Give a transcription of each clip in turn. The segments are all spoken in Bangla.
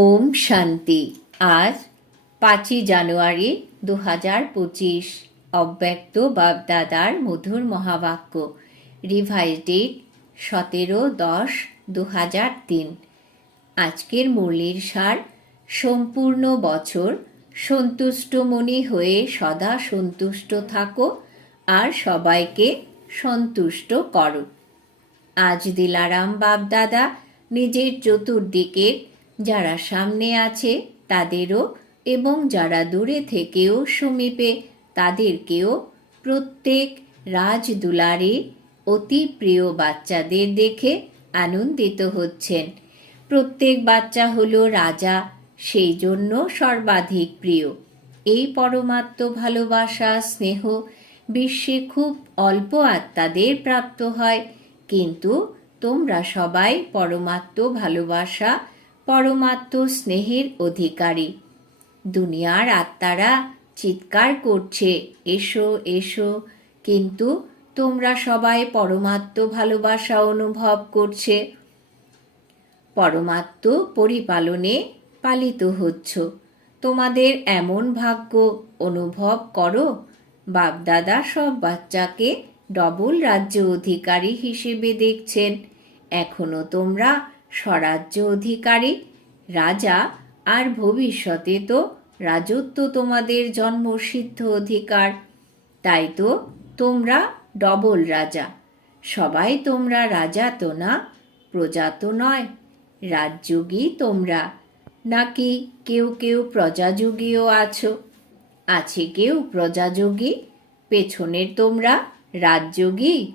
ওম শান্তি। আজ পাঁচই জানুয়ারি দু হাজার পঁচিশ। অব্যক্ত বাপদাদার মধুর মহাবাক্য। রিভাইজ ডেট সতেরো দশ দু হাজার তিন। আজকের মুরলির সার, সম্পূর্ণ বছর সন্তুষ্ট মনে হয়ে সদা সন্তুষ্ট থাকো আর সবাইকে সন্তুষ্ট করো। আজ দিলারাম বাপদাদা নিজের চতুর্দিকের যারা সামনে আছে, তাদেরও এবং যারা দূরে থেকেও সমীপে, তাদেরকেও প্রত্যেক রাজদুলারে অতি প্রিয় বাচ্চাদের দেখে আনন্দিত হচ্ছেন। প্রত্যেক বাচ্চা হলো রাজা, সেই জন্য সর্বাধিক প্রিয়। এই পরমাত্ম ভালোবাসা, স্নেহ বিশ্বে খুব অল্প আত্মাদের প্রাপ্ত হয়, কিন্তু তোমরা সবাই পরমাত্ম ভালোবাসা পরমাত্ম স্নেহের অধিকারী। দুনিয়ার আত্মারা চিৎকার করছে, এসো এসো। কিন্তু তোমরা সবাই পরমাত্ম ভালোবাসা অনুভব করছে। পরমাত্ম পরিপালনে পালিত হচ্ছ। তোমাদের এমন ভাগ্য অনুভব করো, বাপদাদা সব বাচ্চাকে ডবল রাজ্য অধিকারী হিসেবে দেখছেন। এখনও তোমরা স্বরাজ্য অধিকারী, রাজা, আর ভবিষ্যতে তো রাজত্ব তোমাদের জন্মসিদ্ধ অধিকার। তাই তো তোমরা ডবল রাজা। সবাই তোমরা রাজা তো না, প্রজা তো নয়। রাজযোগী তোমরা, নাকি কেউ কেউ প্রজাযোগীও আছো? আছে কেউ প্রজাযোগী? পেছনের তোমরা রাজযোগী,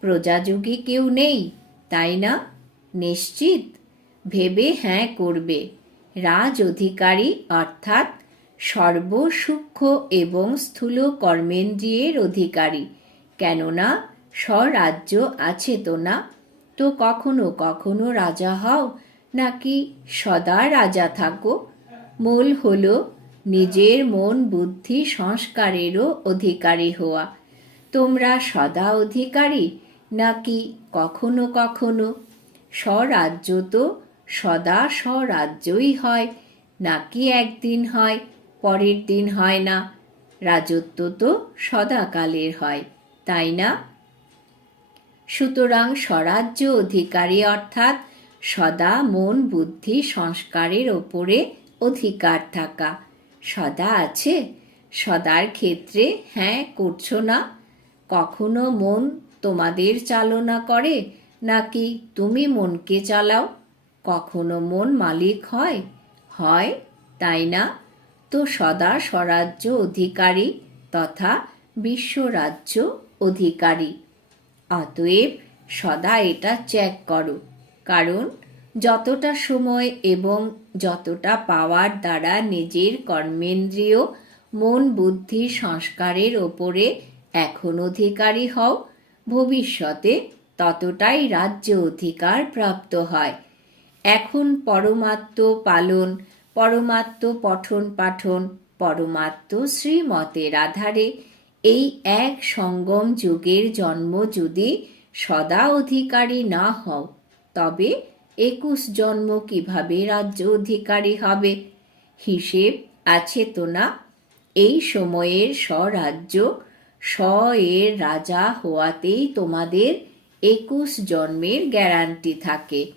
প্রজাযোগী কেউ নেই, তাই না? নিশ্চিত। ভেবে হ্যাঁ করবে। রাজ অধিকারী অর্থাৎ সর্বসূক্ষ্ম এবং স্থূল কর্মেন্দ্রিয়ের অধিকারী। কেননা স্বরাজ্য আছে তো না? তো কখনো কখনো রাজা হও, নাকি সদা রাজা থাকো? মূল হল নিজের মন বুদ্ধি সংস্কারেরও অধিকারী হওয়া। তোমরা সদা অধিকারী, নাকি কখনো কখনো স্বরাজ্য তো সদা স্বরাজ্যই হয়, নাকি একদিন হয়, পরের দিন হয় না। রাজত্ব তো সদাকালের হয়, তাই না? সুতরাং স্বরাজ্য অধিকারী অর্থাৎ সদা মন বুদ্ধি সংস্কারের ওপরে অধিকার থাকা। সদা আছে, সদার ক্ষেত্রে হ্যাঁ করছ না। কখনো মন তোমাদের চালনা করে নাকি তুমি মনকে চালাও? কখনো মন মালিক হয়? হয়, তাই না? তো সদা স্বরাজ্য অধিকারী তথা বিশ্বরাজ্য অধিকারী। অতএব সদা এটা চেক করো। কারণ যতটা সময় এবং যতটা পাওয়ার দ্বারা নিজের কর্মেন্দ্রীয় মন বুদ্ধি সংস্কারের ওপরে এখন অধিকারী হও, ভবিষ্যতে ততটাই রাজ্য অধিকার প্রাপ্ত হয়। এখন পরমাত্ম পালন, পরমাত্ম পঠন পাঠন, পরমাত্ম শ্রীমতের আধারে এই এক সঙ্গম যুগের জন্ম যদি সদা অধিকারী না হও, তবে একুশ জন্ম কীভাবে রাজ্য অধিকারী হবে? হিসেব আছে তো না? এই সময়ের স্বরাজ্য স্ব এর রাজা হওয়াতেই তোমাদের একুশ জন্মের গ্যারান্টি থাকে।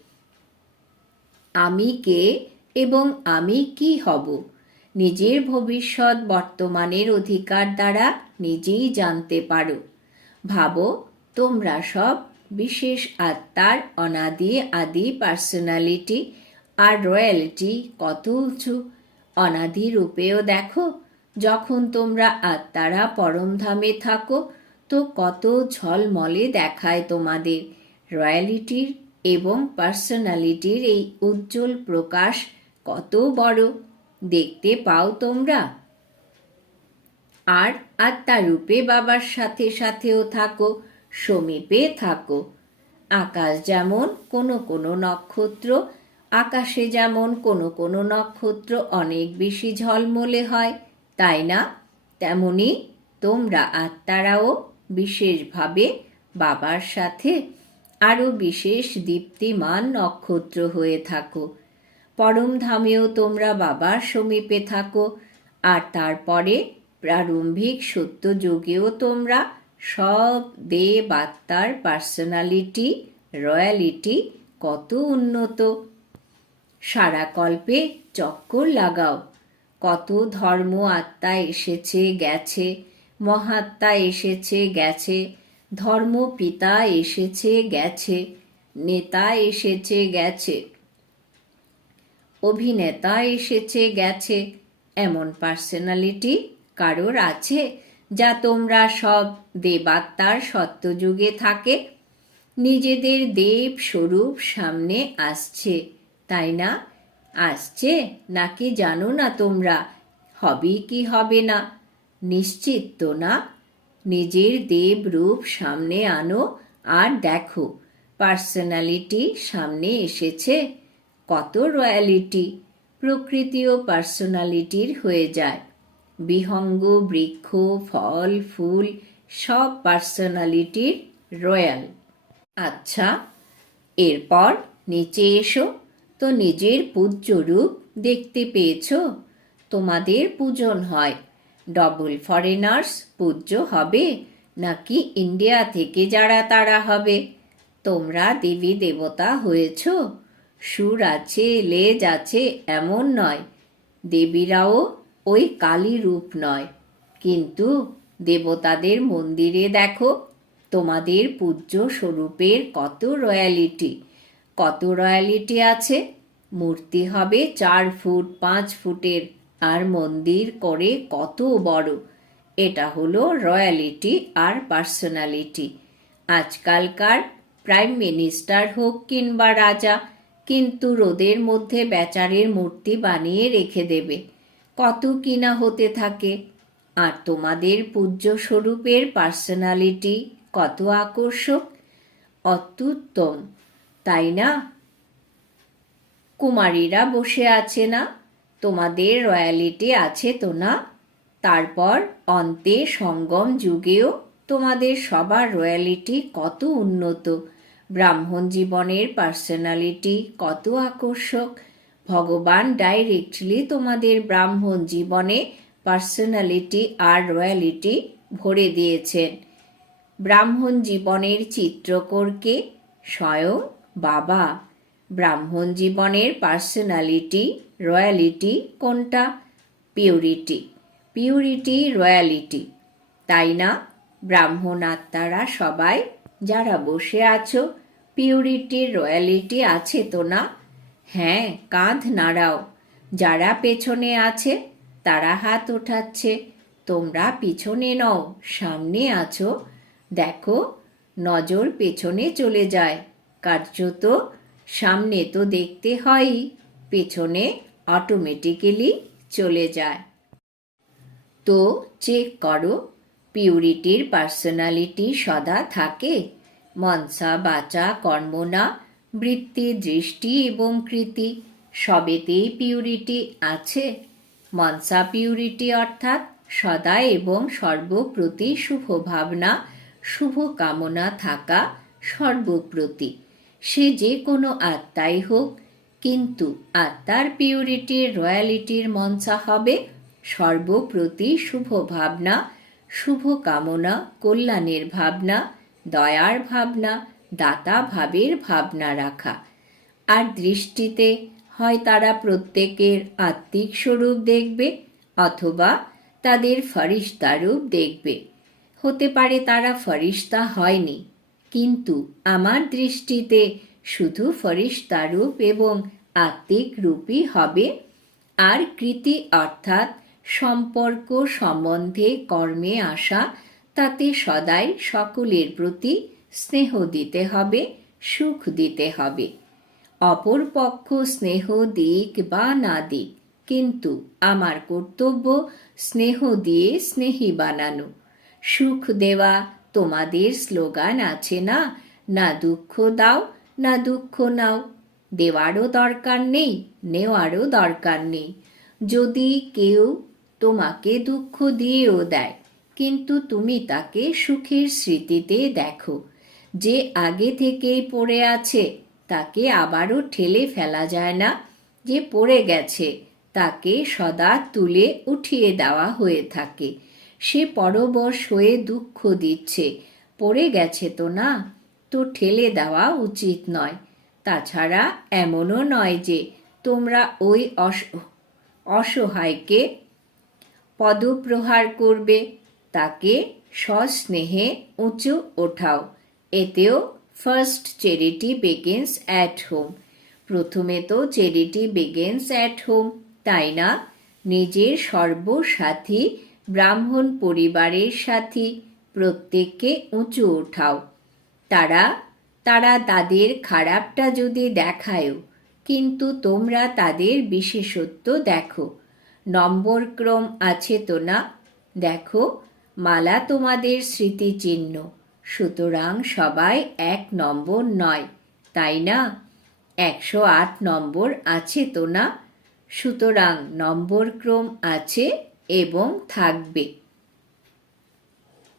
আমি কে এবং আমি কি হব? নিজের ভবিষ্যৎ বর্তমানের অধিকার দ্বারা নিজেই জানতে পারো। ভাবো, তোমরা সব বিশেষ আত্মার অনাদি আদি পার্সোনালিটি আর রয়্যালিটি কত উঁচু? অনাদি রূপেও দেখো, যখন তোমরা আত্মারা পরমধামে থাকো কত ঝলমলে দেখায় তোমাদের। রয়্যালিটির এবং পার্সোনালিটির এই উজ্জ্বল প্রকাশ কত বড়, দেখতে পাও তোমরা। আর আত্মারূপে বাবার সাথে সাথেও থাকো, সমীপে থাকো। আকাশ যেমন কোনো কোনো নক্ষত্র, আকাশে যেমন কোনো কোনো নক্ষত্র অনেক বেশি ঝলমলে হয়, তাই না? তেমনি তোমরা আত্মারাও বিশেষভাবে বাবার সাথে আরও বিশেষ দীপ্তিমান নক্ষত্র হয়ে থাকো। পরমধামেও তোমরা বাবার সমীপে থাকো আর তারপরে প্রারম্ভিক সত্যযুগেও তোমরা সব দেব আত্মার পার্সোনালিটি, রয়্যালিটি কত উন্নত। সারা কল্পে চক্কর লাগাও। কত ধর্ম আত্মা এসেছে, গেছে মহাত্মা এসেছে, গেছে। ধর্ম পিতা এসেছে, গেছে। নেতা এসেছে, গেছে। অভিনেতা এসেছে, গেছে। এমন পার্সোনালিটি কারোর আছে, যা তোমরা সব দেবাত্মার সত্যযুগে থাকে। নিজেদের দেব স্বরূপ সামনে আসছে, তাই না? আসছে? নাকি জানো না তোমরা? হবে কি হবে না? নিশ্চিত না? নিজের দেব রূপ সামনে আনো আর দেখো, পার্সোনালিটি সামনে এসেছে। কত রয়্যালিটি প্রকৃতিও পার্সোনালিটির হয়ে যায়। বিহঙ্গ, বৃক্ষ, ফল, ফুল, সব পার্সোনালিটির রয়্যাল। আচ্ছা এরপর নিচে এসো। তো নিজের পূজ্য রূপ দেখতে পেয়েছ? তোমাদের পূজন হয়। ডবল ফরেনার্স পূজ্য হবে? নাকি ইন্ডিয়া থেকে যারা তারা হবে? তোমরা দেবী দেবতা হয়েছ। সুর আছে, লেজ আছে, এমন নয়। দেবীরাও ওই কালী রূপ নয়। কিন্তু দেবতাদের মন্দিরে দেখো, তোমাদের পূজ্য স্বরূপের কত রয়্যালিটি। কত রয়্যালিটি আছে? মূর্তি হবে চার ফুট, পাঁচ ফুটের। আর মন্দির করে কত বড়। এটা হলো রয়্যালিটি আর পার্সোনালিটি। আজকালকার প্রাইম মিনিস্টার হোক কিংবা রাজা, কিন্তু রোদের মধ্যে বেচারের মূর্তি বানিয়ে রেখে দেবে। কত কিনা হতে থাকে। আর তোমাদের পূজ্য স্বরূপের পার্সোনালিটি কত আকর্ষক। অত্যুত্তম, তাই না? কুমারীরা বসে আছে না? তোমাদের রয়্যালিটি আছে তো না? তারপর অন্তে সঙ্গম যুগেও তোমাদের সবার রয়্যালিটি কত উন্নত। ব্রাহ্মণ জীবনের পার্সোনালিটি কত আকর্ষক। ভগবান ডাইরেক্টলি তোমাদের ব্রাহ্মণ জীবনে পার্সোনালিটি আর রয়্যালিটি ভরে দিয়েছেন। ব্রাহ্মণ জীবনের চিত্রকরকে স্বয়ং বাবা। ব্রাহ্মণ জীবনের পার্সোনালিটি রয়্যালিটি কোনটা? পিউরিটি। Purity, royalty. তাই না? ব্রাহ্মণ আত্মারা সবাই যারা বসে আছো পিউরিটির রয়্যালিটি আছে তো না? হ্যাঁ কাঁধ নাড়াও। যারা পেছনে আছে, তারা হাত ওঠাচ্ছে তোমরা পিছনে নও, সামনে আছো। দেখো, নজর পেছনে চলে যায়। কার্যত সামনে তো দেখতে হয়ই, পেছনে অটোমেটিক্যালি চলে যায়। তো চেক করো পিউরিটির পার্সোনালিটি সদা থাকে। মনসা, বাচা কর্মনা বৃত্তি, দৃষ্টি এবং কৃতি, সবেতেই পিউরিটি আছে। মনসা পিউরিটি অর্থাৎ সদা এবং সর্বপ্রতি শুভ ভাবনা শুভ কামনা থাকা সর্বপ্রতি। সে যে কোনো আত্মাই হোক কিন্তু আত্মার পিউরিটির রয়্যালিটির মঞ্চা হবে। সর্বপ্রতি শুভ ভাবনা, শুভ কামনা, কল্যাণের ভাবনা, দয়ার ভাবনা, দাতা ভাবের ভাবনা রাখা। আর দৃষ্টিতে হয় তারা প্রত্যেকের আত্মিক স্বরূপ দেখবে অথবা তাদের ফরিস্তা রূপ দেখবে। হতে পারে তারা ফরিস্তা হয়নি, কিন্তু আমার দৃষ্টিতে শুধু ফরিস্তা রূপ এবং আত্মিক রূপই হবে। আর কৃতি অর্থাৎ সম্পর্ক সম্বন্ধে কর্মে আসা, তাতে সদাই সকলের প্রতি স্নেহ দিতে হবে, সুখ দিতে হবে। অপর পক্ষ স্নেহ দিক বা না দিক, কিন্তু আমার কর্তব্য স্নেহ দিয়ে স্নেহী বানানো। সুখ দেওয়া তোমাদের স্লোগান আছে না? না দুঃখ দাও না দুঃখ নাও। দেওয়ারও দরকার নেই, নেওয়ারও দরকার নেই। যদি কেউ তোমাকে দুঃখ দিয়েও দেয়, কিন্তু তুমি তাকে সুখের স্মৃতিতে দেখো। যে আগে থেকেই পড়ে আছে, তাকে আবারও ঠেলে ফেলা যায় না। যে পড়ে গেছে, তাকে সদা তুলে উঠিয়ে দেওয়া হয়ে থাকে। সে পরবশ হয়ে দুঃখ দিচ্ছে, পড়ে গেছে তো না? তো ঠেলে দেওয়া উচিত নয়। তাছাড়া এমনও নয় যে তোমরা ওই অস- অসহায়কে পদপ্রহার করবে, তাকে সস্নেহে উঁচু ওঠাও। এতেও first charity begins at home প্রথমে তো চ্যারিটি বেগেন্স অ্যাট হোম তাই না? নিজের সর্বসাথী ব্রাহ্মণ পরিবারের সাথী, প্রত্যেককে উঁচু ওঠাও। তারা তারা তাদের খারাপটা যদি দেখায়ও, কিন্তু তোমরা তাদের বিশেষত্ব দেখো। নম্বরক্রম আছে তো না? দেখো, মালা তোমাদের স্মৃতিচিহ্ন, সুতরাং সবাই এক নম্বর নয়, তাই না? একশো আট নম্বর আছে তো না? সুতরাং নম্বরক্রম আছে এবং থাকবে।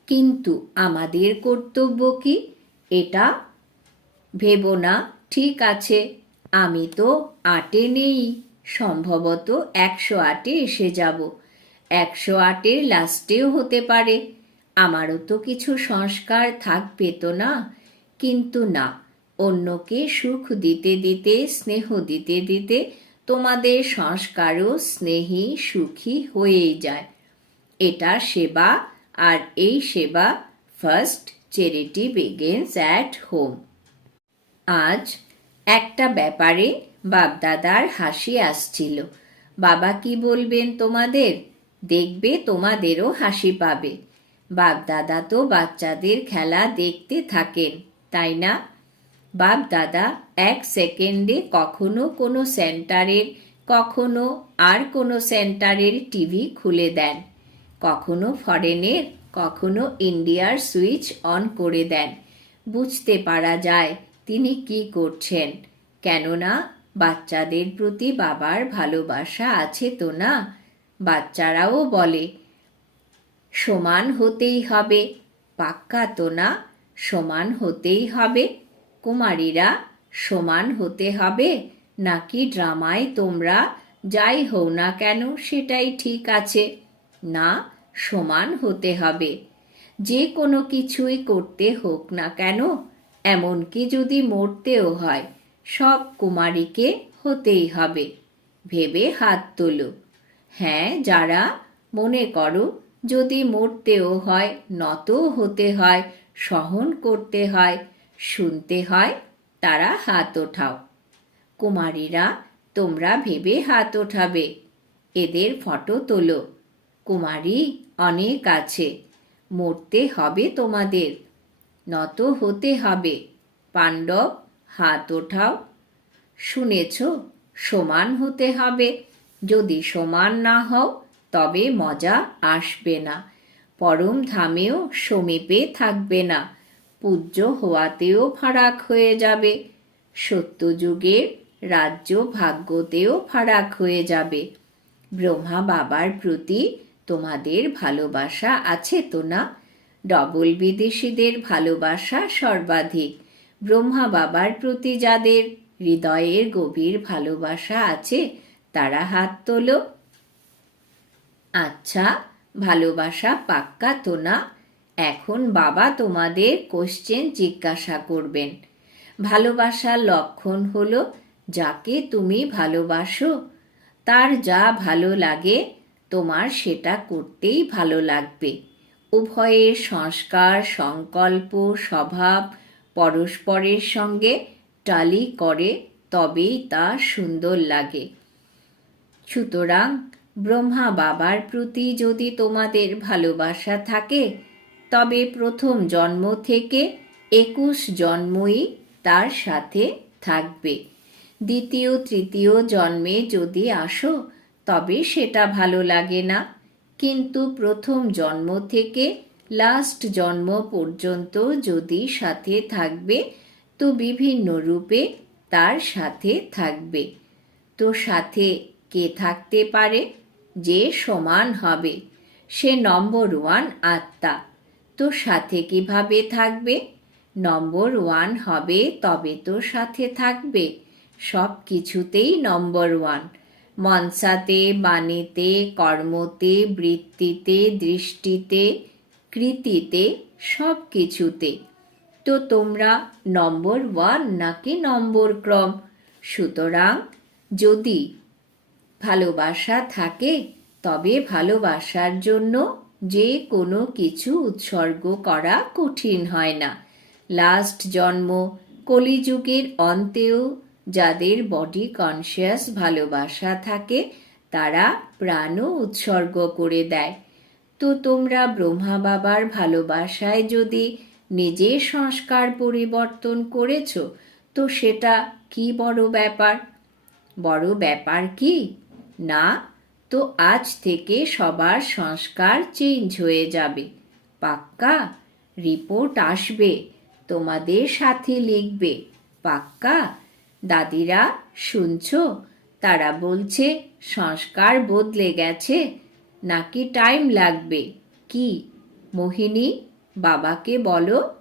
কিন্তু আমাদের কর্তব্য কি? এটা ভেবো না, ঠিক আছে। আমি তো আটে নেই। সম্ভবত একশো আটে এসে যাব। একশো আটের লাস্টেও হতে পারে। আমারও তো কিছু সংস্কার থাকবে তো না। কিন্তু না, অন্যকে সুখ দিতে দিতে, স্নেহ দিতে দিতে তোমাদের সংস্কারও স্নেহী সুখী হয়েই যায়। এটা সেবা, আর এই সেবা first charity begins at home আজ একটা ব্যাপারে বাপদাদার হাসি আসছিল। বাবা কি বলবেন তোমাদের? দেখবে তোমাদেরও হাসি পাবে। বাপদাদা তো বাচ্চাদের খেলা দেখতে থাকেন, তাই না? বাপ দাদা এক সেকেন্ডে কখনো কোনো সেন্টারের, কখনো আর কোনো সেন্টারের টিভি খুলে দেন। কখনো ফরেনের কখনো ইন্ডিয়ার সুইচ অন করে দেন। বুঝতে পারা যায় তিনি কি করছেন। কেননা, বাচ্চাদের প্রতি বাবার ভালোবাসা আছে তো না? বাচ্চারাও বলে, সমান হতেই হবে। পাক্কা তো না? সমান হতেই হবে? কুমারীরা, সমান হতে হবে? নাকি ড্রামায় তোমরা, যাই হও না কেন, সেটাই ঠিক আছে? না সমান হতে হবে। যে কোনো কিছুই করতে হোক না কেন, এমনকি যদি মরতেও হয়, সব কুমারীকে হতেই হবে। ভেবে হাত তোলো। হ্যাঁ যারা মনে করো যদি মরতেও হয়, নত হতে হয়, সহন করতে হয়, শুনতে হয়, তারা হাত ওঠাও। কুমারীরা, তোমরা ভেবে হাত ওঠাবে। এদের ফটো তোলো। কুমারী, অনেক আছে। মরতে হবে তোমাদের, নত হতে হবে। পাণ্ডব, হাত ওঠাও। শুনেছ, সমান হতে হবে। যদি সমান না হও, তবে মজা আসবে না। পরম ধামেও সমীপে থাকবে না। পূজ্য হওয়াতেও ফারাক হয়ে যাবে। সত্যযুগের রাজ্য ভাগ্যতেও ফারাক হয়ে যাবে। ব্রহ্মা বাবার প্রতি তোমাদের ভালোবাসা আছে তো না? ডবল বিদেশিদের ভালোবাসা সর্বাধিক। ব্রহ্মা বাবার প্রতি যাদের হৃদয়ের গভীর ভালোবাসা আছে, তারা হাত তোলো। আচ্ছা ভালোবাসা পাক্কা তো না? এখন বাবা তোমাদের কোশ্চেন জিজ্ঞাসা করবেন। ভালোবাসার লক্ষণ হলো, যাকে তুমি ভালোবাসো, তার যা ভালো লাগে তোমার সেটা করতেই ভালো লাগবে। উভয়ের সংস্কার, সংকল্প, স্বভাব পরস্পরের সঙ্গে টালি করে তবেই তা সুন্দর লাগে। সুতরাং ব্রহ্মা বাবার প্রতি যদি তোমাদের ভালোবাসা থাকে, তবে প্রথম জন্ম থেকে একুশ জন্মই তার সাথে থাকবে। দ্বিতীয়, তৃতীয় জন্মে যদি আসো তবে সেটা ভালো লাগে না। কিন্তু প্রথম জন্ম থেকে লাস্ট জন্ম পর্যন্ত যদি সাথে থাকবে, তো বিভিন্ন রূপে তার সাথে থাকবে। তো সাথে কে থাকতে পারে? যে সমান হবে। সে নম্বর ওয়ান আত্মা। তো সাথে কীভাবে থাকবে? নম্বর ওয়ান হবে তবে তো সাথে থাকবে। সব কিছুতেই নম্বর ওয়ান মনসাতে, বাণীতে, কর্মতে, বৃত্তিতে, দৃষ্টিতে, কৃতিতে সব কিছুতে তো তোমরা নম্বর ওয়ান নাকি নম্বর ক্রম? সুতরাং যদি ভালোবাসা থাকে, তবে ভালোবাসার জন্য যে কোনো কিছু উৎসর্গ করা কঠিন হয় না। লাস্ট জন্ম, কলিযুগের অন্তেও যাদের বডি কনসিয়াস ভালোবাসা থাকে, তারা প্রাণও উৎসর্গ করে দেয়। তো তোমরা ব্রহ্মা বাবার ভালোবাসায় যদি নিজের সংস্কার পরিবর্তন করেছ, তো সেটা কি বড় ব্যাপার? বড় ব্যাপার কি? না, তো আজ থেকে সবার সংস্কার চেঞ্জ হয়ে যাবে। পাক্কা? রিপোর্ট আসবে। তোমাদের সাথে লিখবে। পাক্কা? দাদিরা, শুনছো? তারা বলছে, সংস্কার বদলে গেছে। নাকি টাইম লাগবে? কি? মোহিনী, বাবাকে বলো।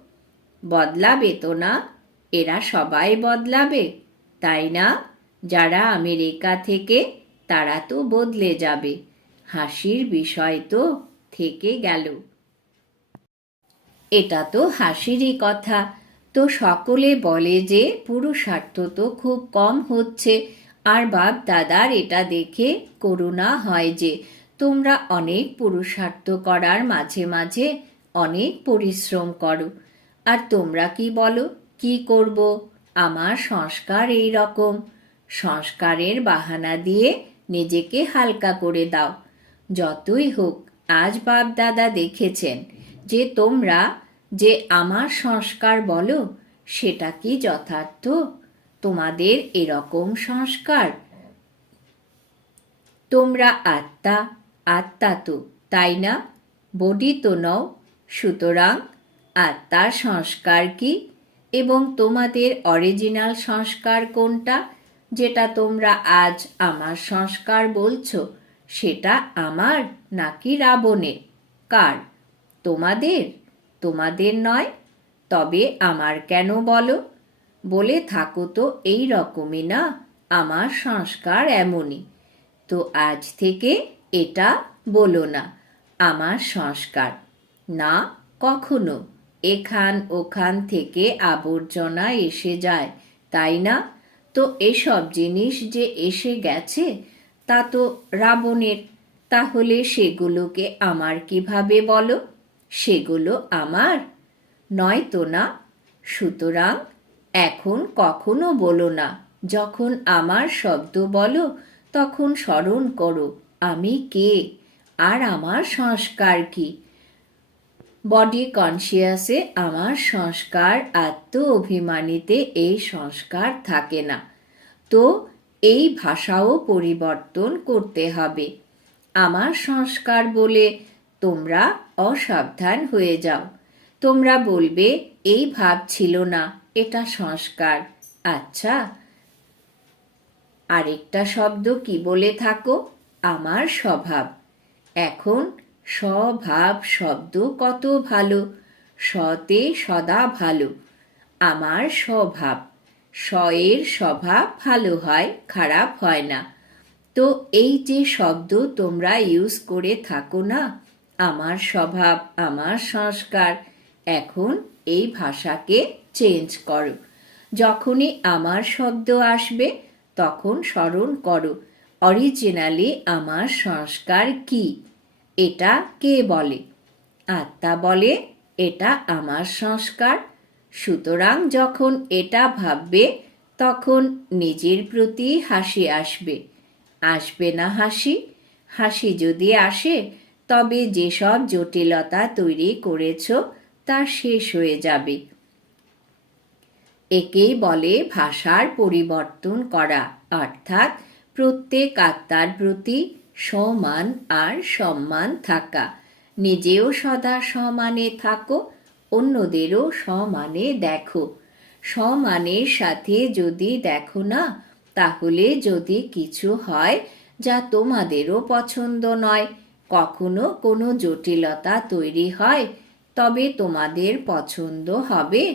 বদলাবে তো না? এরা সবাই বদলাবে, তাই না? যারা আমেরিকা থেকে, তারা তো বদলে যাবে। হাসির বিষয় তো থেকে গেল। এটা তো হাসিরই কথা। তো সকলে বলে যে পুরুষার্থ তো খুব কম হচ্ছে। আর বাপ দাদার এটা দেখে করুণা হয় যে তোমরা অনেক পুরুষার্থ করার মাঝে মাঝে অনেক পরিশ্রম করো। আর তোমরা কি বলো, কি করব? আমার সংস্কার এই রকম। সংস্কারের বাহানা দিয়ে নিজেকে হালকা করে দাও। যতই হোক, আজ বাপ দাদা দেখেছেন যে তোমরা যে আমার সংস্কার বলো, সেটা কি যথার্থ? তোমাদের এরকম সংস্কার। তোমরা আত্মা আত্মা তো, তাই না? বডি তো নও, সুতরাং আত্মার সংস্কার কি? এবং তোমাদের অরিজিনাল সংস্কার কোনটা? যেটা তোমরা আজ আমার সংস্কার বলছো, সেটা আমার নাকি রাবণের? কার? তোমাদের? তোমাদের নয়, তবে আমার কেন বলো? বলে থাকো তো এই রকমই না, আমার সংস্কার এমনই। তো আজ থেকে এটা বলো না, আমার সংস্কার। না, কখনো। এখান ওখান থেকে আবর্জনা এসে যায়, তাই না? তো এসব জিনিস যে এসে গেছে, তা তো রাবণের। তাহলে সেগুলোকে আমার কীভাবে বলো? সেগুলো আমার। নয় তো না। সুতরাং এখন কখনো বলো না, যখন আমার শব্দ বলো, তখন স্মরণ করো, আমি কে? আর আমার সংস্কার কি? বডি কনসিয়াসে আমার সংস্কার আত্ম অভিমানীতে এই সংস্কার থাকে না। তো এই ভাষাও পরিবর্তন করতে হবে। আমার সংস্কার বলে তোমরা অসাবধান হয়ে যাও। তোমরা বলবে, এই ভাব ছিল না, এটা সংস্কার। আচ্ছা। আরেকটা শব্দ কি বলে থাকো? আমার স্বভাব। এখন স্বভাব শব্দ কত ভালো? সতে সদা ভালো। আমার স্বভাব। স্বয়ের স্বভাব ভালো হয়, খারাপ হয় না। তো এই যে শব্দ তোমরা ইউজ করে থাকো না আমার স্বভাব, আমার সংস্কার। এখন এই ভাষাকে চেঞ্জ করো। যখনই আমার শব্দ আসবে, তখন স্মরণ করো অরিজিনালি আমার সংস্কার কি? এটা কে বলে? আত্মা বলে, এটা আমার সংস্কার। সুতরাং যখন এটা ভাববে, তখন নিজের প্রতি হাসি আসবে। আসবে না হাসি? হাসি যদি আসে তবে যেসব জটিলতা তৈরি করেছ, তা শেষ হয়ে যাবে। একেই বলে ভাষার পরিবর্তন করা, অর্থাৎ প্রত্যেক আত্মার প্রতি সমান আর সম্মান থাকা। নিজেও সদা সমানে থাকো, অন্যদেরও সমানে দেখো। সমানের সাথে যদি দেখো না, তাহলে যদি কিছু হয় যা তোমাদেরও পছন্দ নয় কখনো কোনো জটিলতা তৈরি হয়, তবে তোমাদের পছন্দ হবে।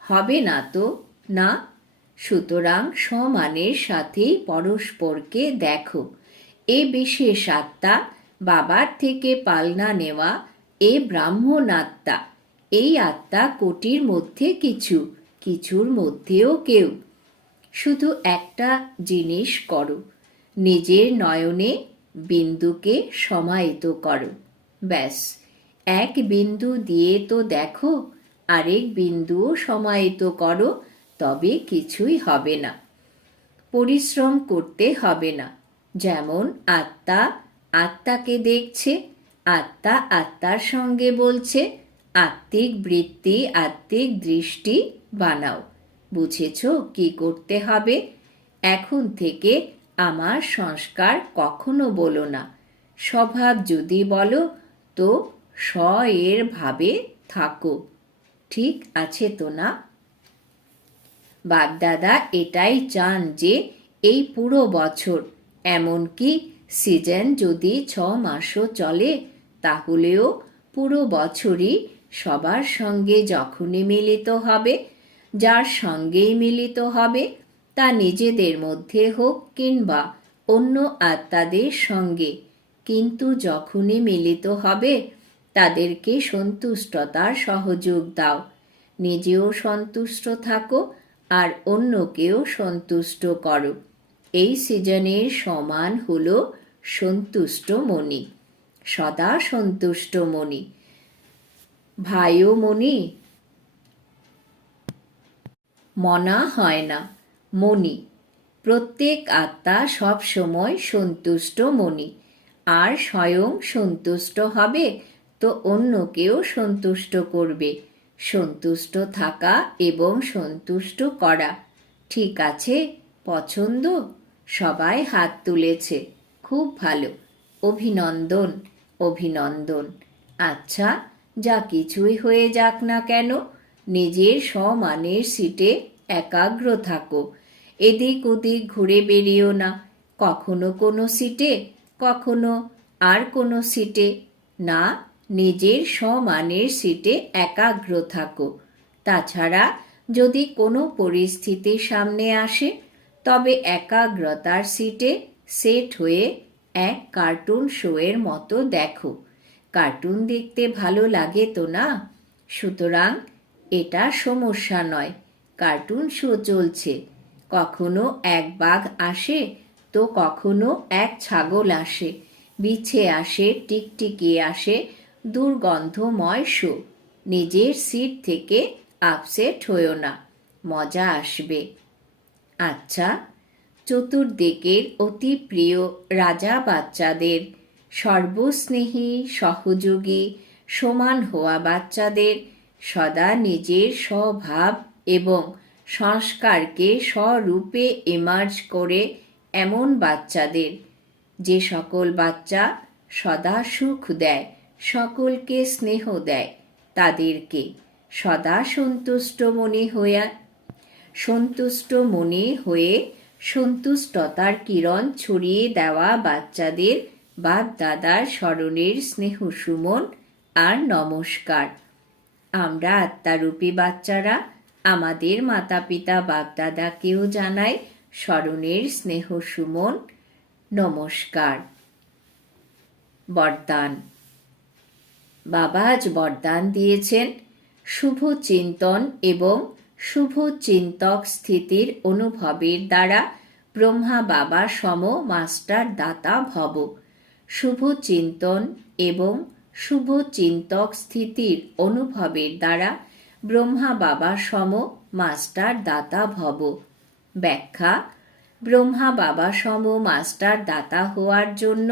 হবে না তো? না। সুতরাং সমানের সাথেই পরস্পরকে দেখো। এ বিশেষ আত্মা বাবার থেকে পালনা নেওয়া, এ ব্রাহ্মণ আত্মা। এই আত্মা কোটির মধ্যে কিছু, কিছুর মধ্যেও কেউ। শুধু একটা জিনিস করো। নিজের নয়নে বিন্দুকে সমাহিত করো। ব্যাস, এক বিন্দু দিয়ে তো দেখো, আরেক বিন্দুও সমাহিত করো, তবে কিছুই হবে না। পরিশ্রম করতে হবে না। যেমন আত্মা, আত্মাকে দেখছে, আত্মা আত্মার সঙ্গে বলছে, আত্মিক বৃত্তি, আত্মিক দৃষ্টি বানাও। বুঝেছ কি করতে হবে? এখন থেকে আমার সংস্কার কখনো বলো না। স্বভাব যদি বলো, তো স এর ভাবে থাকো। ঠিক আছে তো না? বাগদাদা এটাই চান যে এই পুরো বছর, এমনকি সিজন যদি ছ মাসও চলে, তাহলেও পুরো বছরই সবার সঙ্গে যখনই মিলিত হবে, যার সঙ্গেই মিলিত হবে তা নিজেদের মধ্যে হোক কিংবা অন্য আত্মাদের সঙ্গে। কিন্তু যখনই মিলিত হবে, তাদেরকে সন্তুষ্টতার সহযোগ দাও। নিজেও সন্তুষ্ট থাকো আর অন্যকেও সন্তুষ্ট করো। এই সিজনের সমান হল সন্তুষ্ট মণি সদা সন্তুষ্ট মণি ভাইও মণি মনা হয় না। মণি। প্রত্যেক আত্মা সব সময় সন্তুষ্ট মণি। আর স্বয়ং সন্তুষ্ট হবে, তো অন্যকেও সন্তুষ্ট করবে। সন্তুষ্ট থাকা এবং সন্তুষ্ট করা। ঠিক আছে? পছন্দ? সবাই হাত তুলেছে। খুব ভালো। অভিনন্দন অভিনন্দন। আচ্ছা যা কিছুই হয়ে যাক না কেন, নিজের সমানের সিটে একাগ্র থাকো। এদিক ওদিক ঘুরে বেরিও না। কখনো কোনো সিটে, কখনো আর কোনো সিটে। না, নিজের সমানের সিটে একাগ্র থাকো। তাছাড়া যদি কোনো পরিস্থিতি সামনে আসে, তবে একাগ্রতার সিটে সেট হয়ে এক কার্টুন শোয়ের মতো দেখো। কার্টুন দেখতে ভালো লাগে তো না? সুতরাং এটা সমস্যা নয়। কার্টুন শো চলছে। কখনো এক বাঘ আসে তো কখনো এক ছাগল আসে। বিছে আসে, টিকটিকি আসে, দুর্গন্ধময় শো। নিজের সিট থেকে আপসেট হয়েও না, মজা আসবে। আচ্ছা চতুর্দিকের অতি প্রিয় রাজা বাচ্চাদের, সর্বস্নেহী, সহযোগী, সমান হওয়া বাচ্চাদের সদা নিজের স্বভাব এবং সংস্কারকে স্বরূপে এমার্জ করে এমন বাচ্চাদের, যে সকল বাচ্চা সদা সুখ দেয়, সকলকে স্নেহ দেয়, তাদেরকে সদা সন্তুষ্ট মনে হয়ে, সন্তুষ্ট মনে হয়ে সন্তুষ্টতার কিরণ ছড়িয়ে দেওয়া বাচ্চাদের বাপ দাদার স্মরণের স্নেহ সুমন আর নমস্কার। আমরা আত্মারূপী বাচ্চারা আমাদের মাতা পিতা বাপদাদাকেও জানাই স্মরণের স্নেহ সুমন, নমস্কার। বরদান। বাবা আজ বরদান দিয়েছেন। শুভ চিন্তন এবং শুভ চিন্তক স্থিতির অনুভবের দ্বারা ব্রহ্মা বাবা সম মাস্টার দাতা ভব। শুভ চিন্তন এবং শুভ চিন্তক স্থিতির অনুভবের দ্বারা ব্রহ্মা বাবা সম, মাস্টার দাতা ভব। ব্যাখ্যা, ব্রহ্মা বাবা সম, মাস্টার দাতা হওয়ার জন্য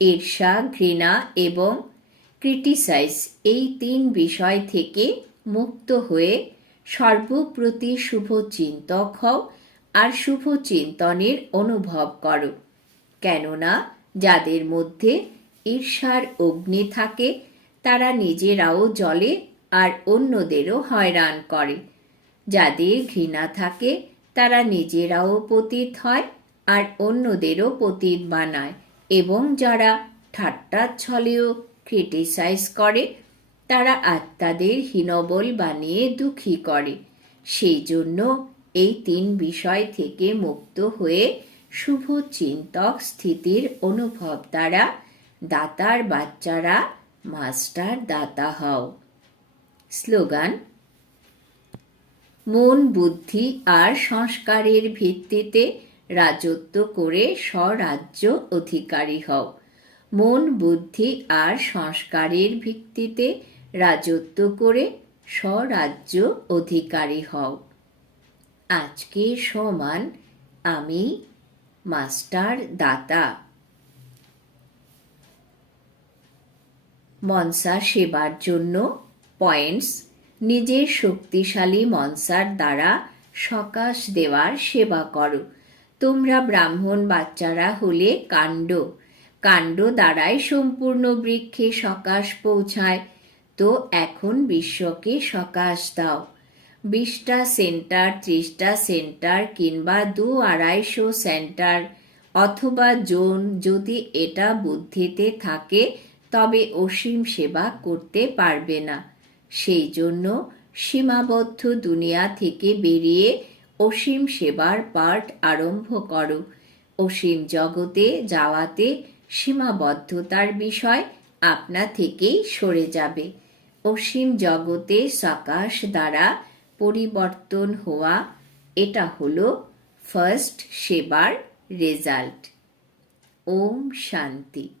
ঈর্ষা, ঘৃণা এবং ক্রিটিসাইজ এই তিন বিষয় থেকে মুক্ত হয়ে সর্বপ্রতি শুভ চিন্তক হও আর শুভ চিন্তনের অনুভব করো। কেননা যাদের মধ্যে ঈর্ষার অগ্নি থাকে, তারা নিজেরাও জলে আর অন্যদেরও হয়রান করে। যাদের ঘৃণা থাকে, তারা নিজেরাও পতিত হয় আর অন্যদেরও পতিত বানায় এবং যারা ঠাট্টা ছলেও ক্রিটিসাইজ করে, তারা আত্মাদের হীনবল বানিয়ে দুঃখী করে। সেই জন্য এই তিন বিষয় থেকে মুক্ত হয়ে শুভ চিন্তক স্থিতির অনুভব দ্বারা দাতার বাচ্চারা মাস্টার দাতা হও। স্লোগান, মন, বুদ্ধি আর সংস্কারের ভিত্তিতে রাজত্ব করে স্বরাজ্য অধিকারী হও। মন, বুদ্ধি আর সংস্কারের ভিত্তিতে রাজত্ব করে স্বরাজ্য অধিকারী হও। আজকে সমান আমি মাস্টার দাতা। মনসা সেবার জন্য পয়েন্টস নিজের শক্তিশালী মনসার দ্বারা সকাশ দেওয়ার সেবা করো। তোমরা ব্রাহ্মণ বাচ্চারা হলে কাণ্ড। কাণ্ড দ্বারাই সম্পূর্ণ বৃক্ষে সকাশ পৌঁছায়। তো এখন বিশ্বকে সকাশ দাও। বিশটা সেন্টার, ত্রিশটা সেন্টার কিংবা দু আড়াইশো সেন্টার অথবা জোন যদি এটা বুদ্ধিতে থাকে, তবে অসীম সেবা করতে পারবে না। সেই জন্য সীমাবদ্ধ দুনিয়া থেকে বেরিয়ে অসীম সেবার পাঠ আরম্ভ করো। অসীম জগতে যাওয়াতে সীমাবদ্ধতার বিষয় আপনা থেকেই সরে যাবে। অসীম জগতে সকাশ দ্বারা পরিবর্তন হওয়া, এটা হলো ফার্স্ট সেবার রেজাল্ট ওম শান্তি।